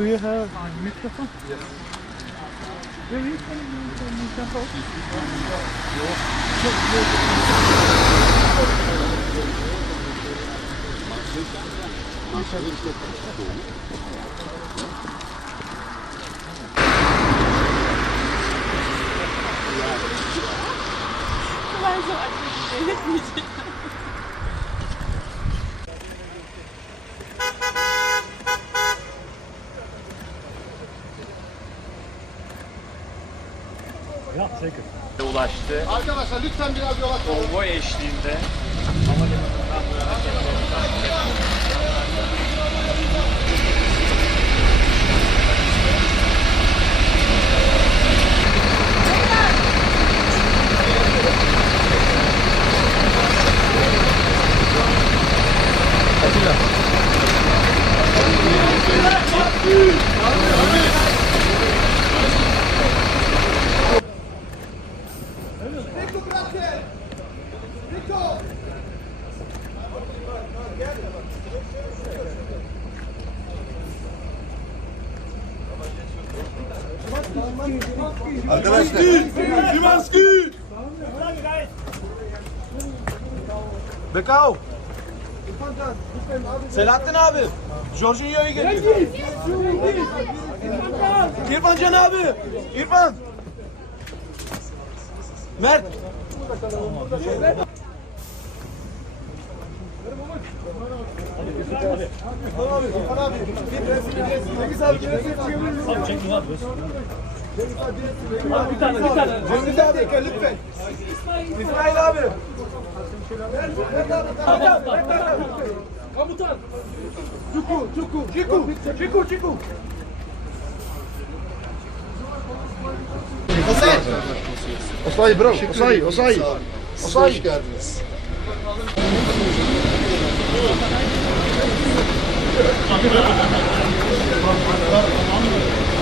Do you have Ja. Ja. Ja. Ja. Ja. Ja. Ja. Ja. Ja. Ja. Ja ulaştı. Arkadaşlar lütfen biraz yola çıkalım. Konvoy eşliğinde havalimanından bu Arkadaşlar. Bekao. Selahattin abi. Jorginho'yu getir. İrfan Can abi. İrfan. Mert. Cengiz abi lütfen. İsmail abi. Çuku, çuku, çuku, çuku, çuku. Osayi bro. Osayi, Osayi. Siz hoş geldiniz. Thank you.